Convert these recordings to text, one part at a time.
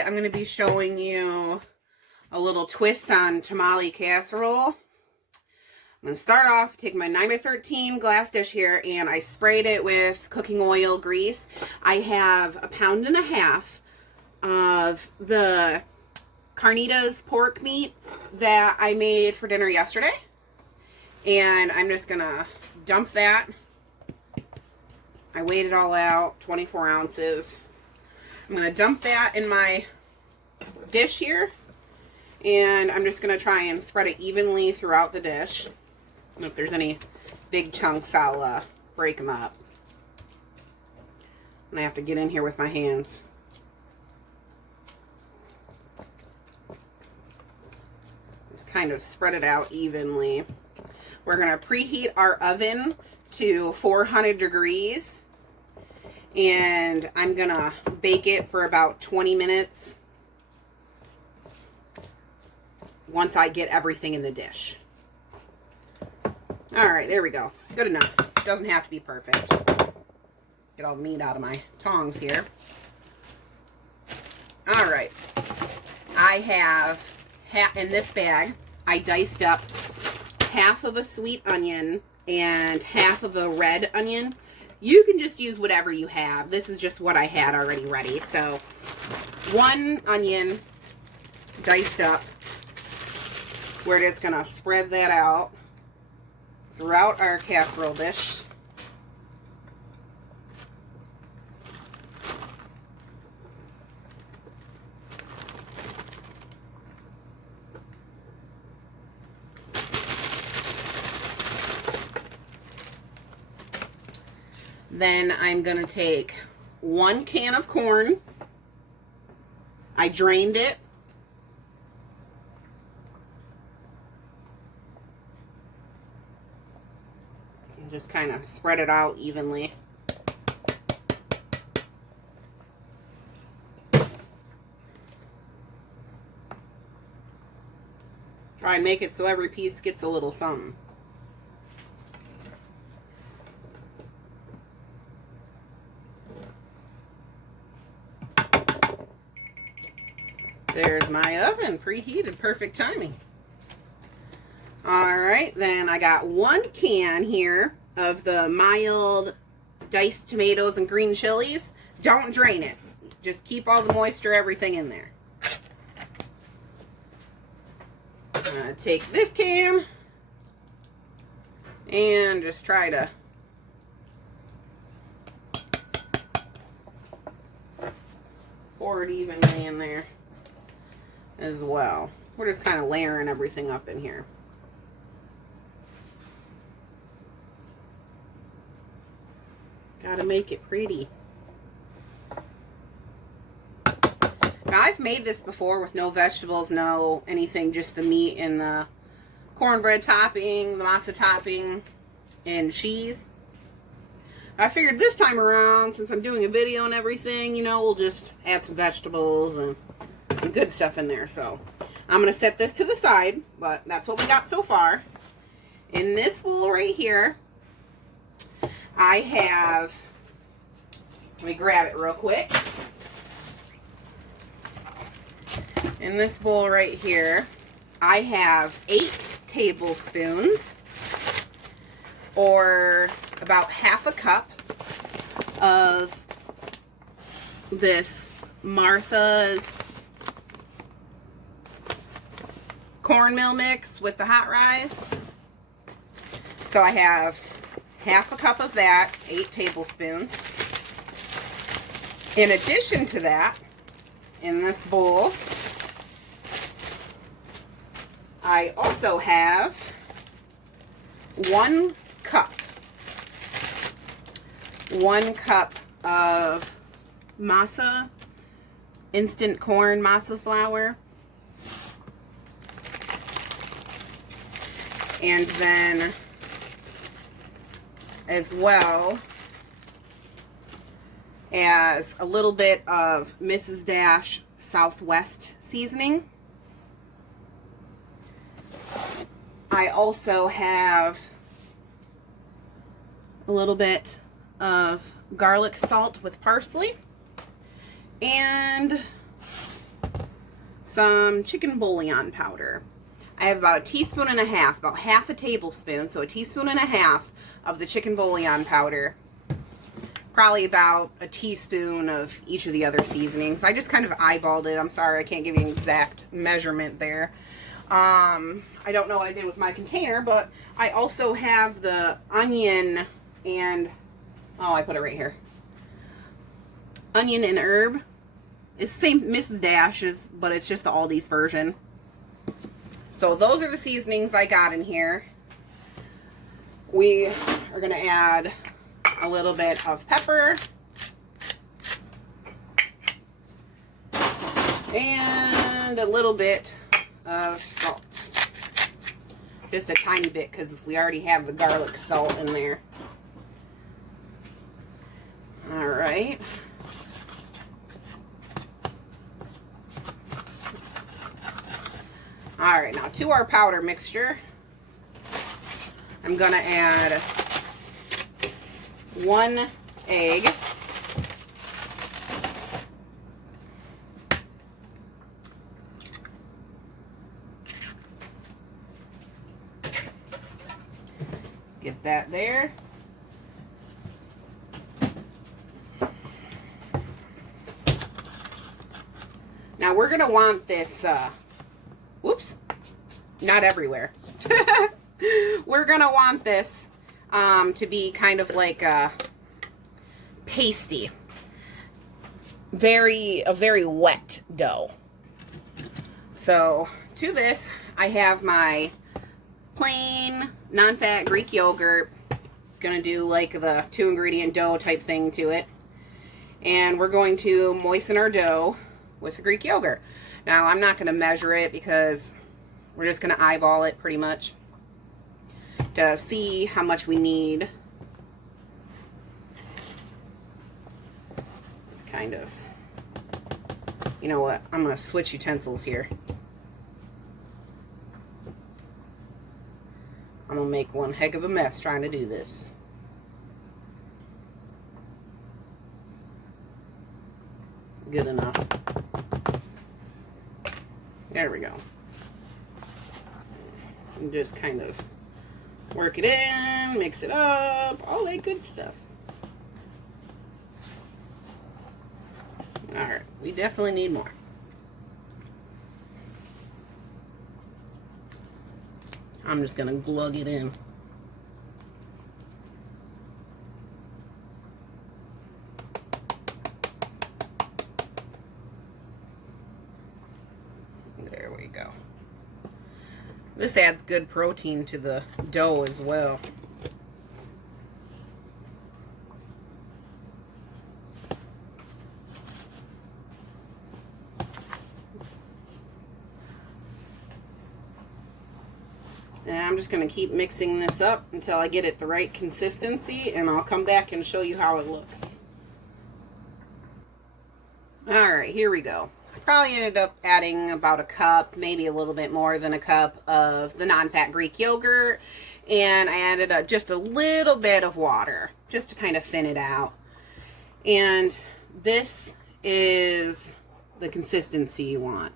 today I'm going to be showing you a little twist on tamale casserole. I'm going to start off, take my 9x13 glass dish here, and I sprayed it with cooking oil grease. I have 1.5 pounds of the carnitas pork meat that I made for dinner yesterday. And I'm just going to dump that. I weighed it all out, 24 ounces. I'm going to dump that in my dish here. And I'm just going to try and spread it evenly throughout the dish. And if there's any big chunks, I'll break them up. And I have to get in here with my hands. Just kind of spread it out evenly. We're going to preheat our oven to 400 degrees. And I'm going to bake it for about 20 minutes. Once I get everything in the dish. Alright, there we go. Good enough. Doesn't have to be perfect. Get all the meat out of my tongs here. Alright. I have, in this bag, I diced up half of a sweet onion and half of a red onion. You can just use whatever you have. This is just what I had already ready. So, 1 onion diced up. We're just going to spread that out throughout our casserole dish. Then I'm going to take 1 can of corn. I drained it. And just kind of spread it out evenly. Try and make it so every piece gets a little something. There's my oven, preheated, perfect timing. Alright, then I got 1 can here of the mild diced tomatoes and green chilies. Don't drain it. Just keep all the moisture, everything in there. I'm going to take this can and just try to pour it evenly in there as well. We're just kind of layering everything up in here. Gotta make it pretty. Now, I've made this before with no vegetables, no anything, just the meat and the cornbread topping, the masa topping, and cheese. I figured this time around, since I'm doing a video and everything, you know, we'll just add some vegetables and some good stuff in there. So I'm going to set this to the side, but that's what we got so far. In this bowl right here, I have, let me grab it real quick. In this bowl right here, I have 8 tablespoons, or about 1/2 cup of this Martha's cornmeal mix with the hot rize. So I have 1/2 cup of that, 8 tablespoons. In addition to that, in this bowl, I also have 1 cup of Masa, instant corn masa flour. And then, as well as a little bit of Mrs. Dash Southwest seasoning. I also have a little bit of garlic salt with parsley, and some chicken bouillon powder. I have about a teaspoon and a half, about half a tablespoon, so a teaspoon and a half of the chicken bouillon powder. Probably about a teaspoon of each of the other seasonings. I just kind of eyeballed it. I'm sorry, I can't give you an exact measurement there. I don't know what I did with my container, but I also have the onion and, oh, I put it right here. Onion and herb. It's the same Mrs. Dash's, but it's just the Aldi's version. So those are the seasonings I got in here. We are going to add a little bit of pepper and a little bit of salt. Just a tiny bit because we already have the garlic salt in there. All right. All right, now to our powder mixture, I'm gonna add 1 egg. Get that there. Now we're gonna want this, whoops, not everywhere. We're gonna want this to be kind of like a pasty, a very wet dough. So to this, I have my plain non-fat Greek yogurt. Gonna do like the 2-ingredient dough type thing to it, and we're going to moisten our dough with the Greek yogurt. Now I'm not gonna measure it because we're just gonna eyeball it pretty much to see how much we need. Just kind of, you know what, I'm gonna switch utensils here. I'm gonna make one heck of a mess trying to do this. Good enough. There we go. And just kind of work it in, mix it up, all that good stuff. Alright, we definitely need more. I'm just gonna glug it in. There we go. This adds good protein to the dough as well. And I'm just going to keep mixing this up until I get it the right consistency, and I'll come back and show you how it looks. Alright, here we go. I probably ended up adding about a cup, maybe a little bit more than a cup of the non-fat Greek yogurt, and I added just a little bit of water just to kind of thin it out. And this is the consistency you want.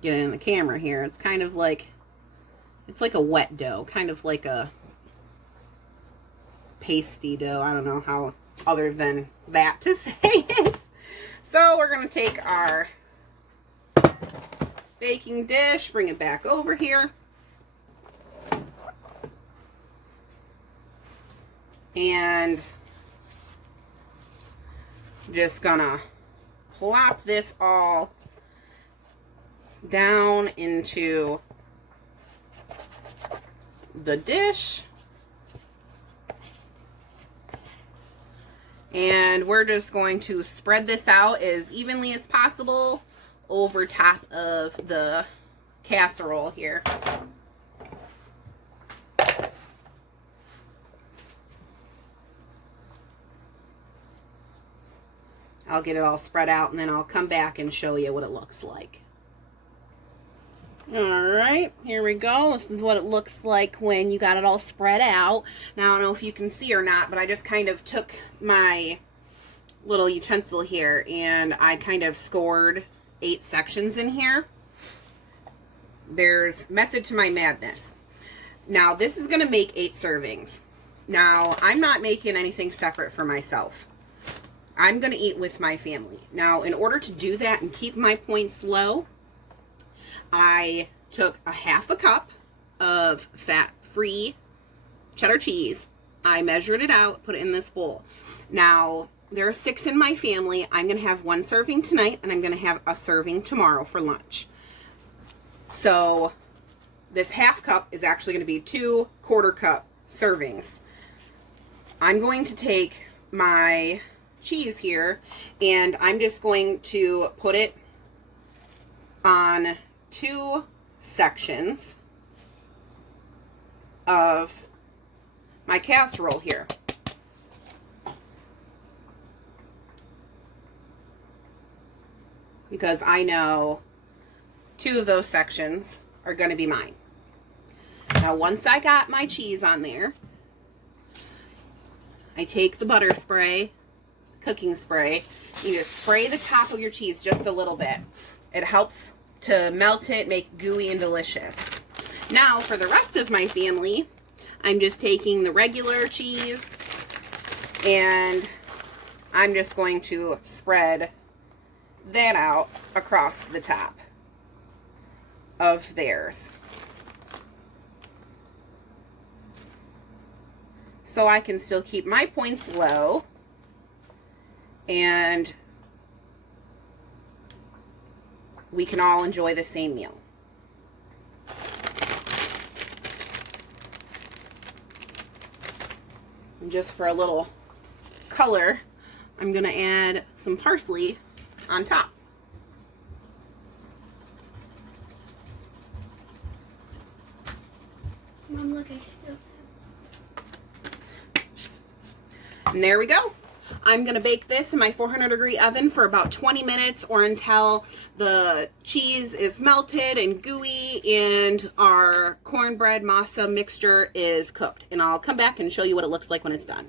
Get it in the camera here. It's kind of like, it's like a wet dough, kind of like a pasty dough. I don't know how other than that to say it. So we're going to take our baking dish, bring it back over here, and just gonna plop this all down into the dish. And we're just going to spread this out as evenly as possible over top of the casserole here. I'll get it all spread out, and then I'll come back and show you what it looks like. Alright, here we go. This is what it looks like when you got it all spread out. Now, I don't know if you can see or not, but I just kind of took my little utensil here and I kind of scored 8 sections in here. There's method to my madness. Now, this is going to make 8 servings. Now, I'm not making anything separate for myself. I'm going to eat with my family. Now, in order to do that and keep my points low, I took a half a cup of fat-free cheddar cheese. I measured it out, put it in this bowl. Now, there are 6 in my family. I'm going to have 1 serving tonight, and I'm going to have a serving tomorrow for lunch. So, this half cup is actually going to be 2 quarter cup servings. I'm going to take my cheese here, and I'm just going to put it on 2 sections of my casserole here. Because I know 2 of those sections are going to be mine. Now, once I got my cheese on there, I take the butter spray, cooking spray. You just spray the top of your cheese just a little bit. It helps to melt it, make gooey and delicious. Now, for the rest of my family, I'm just taking the regular cheese, and I'm just going to spread that out across the top of theirs. So I can still keep my points low, and we can all enjoy the same meal. And just for a little color, I'm going to add some parsley on top. Mom, look, I still have. And there we go. I'm going to bake this in my 400-degree oven for about 20 minutes or until the cheese is melted and gooey and our cornbread masa mixture is cooked. And I'll come back and show you what it looks like when it's done.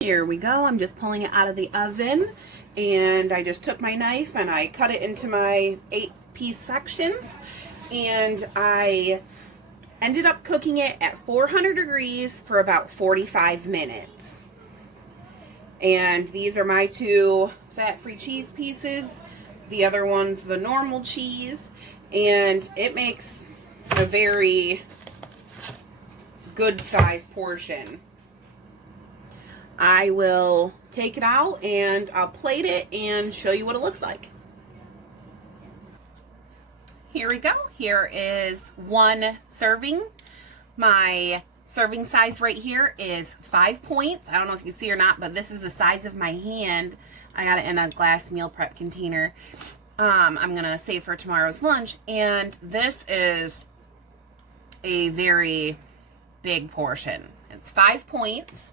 Here we go. I'm just pulling it out of the oven, and I just took my knife and I cut it into my 8-piece sections, and I ended up cooking it at 400 degrees for about 45 minutes. And these are my 2 fat-free cheese pieces. The other one's the normal cheese. And it makes a very good sized portion. I will take it out and I'll plate it and show you what it looks like. Here we go. Here is 1 serving. My serving size right here is 5 points. I don't know if you can see or not, but this is the size of my hand. I got it in a glass meal prep container. I'm gonna save for tomorrow's lunch, and this is a very big portion. It's 5 points,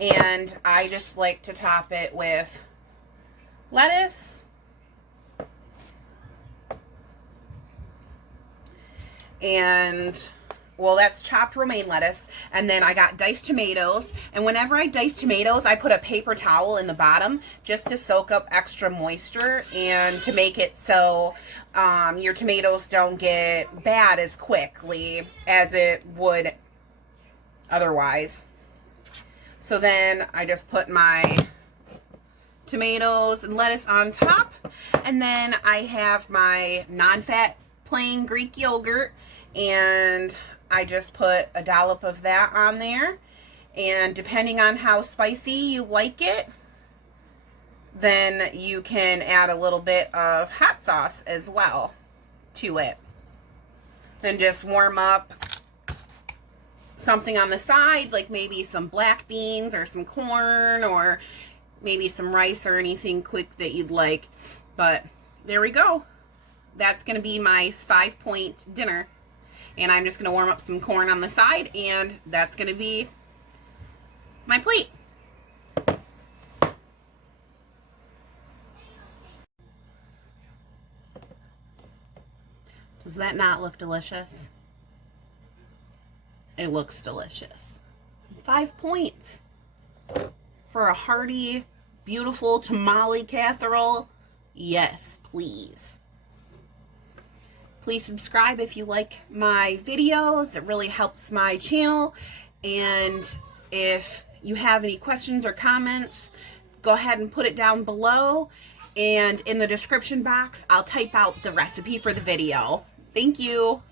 and I just like to top it with lettuce and, well, that's chopped romaine lettuce, and then I got diced tomatoes, and whenever I dice tomatoes, I put a paper towel in the bottom just to soak up extra moisture and to make it so your tomatoes don't get bad as quickly as it would otherwise. So then I just put my tomatoes and lettuce on top, and then I have my non-fat plain Greek yogurt, and I just put a dollop of that on there, and depending on how spicy you like it, then you can add a little bit of hot sauce as well to it. Then just warm up something on the side, like maybe some black beans or some corn or maybe some rice or anything quick that you'd like. But there we go. That's going to be my 5-point dinner. And I'm just going to warm up some corn on the side, and that's going to be my plate. Does that not look delicious? It looks delicious. 5 points for a hearty, beautiful tamale casserole Yes, please. Please subscribe if you like my videos. It really helps my channel. And if you have any questions or comments, go ahead and put it down below. And in the description box, I'll type out the recipe for the video. Thank you.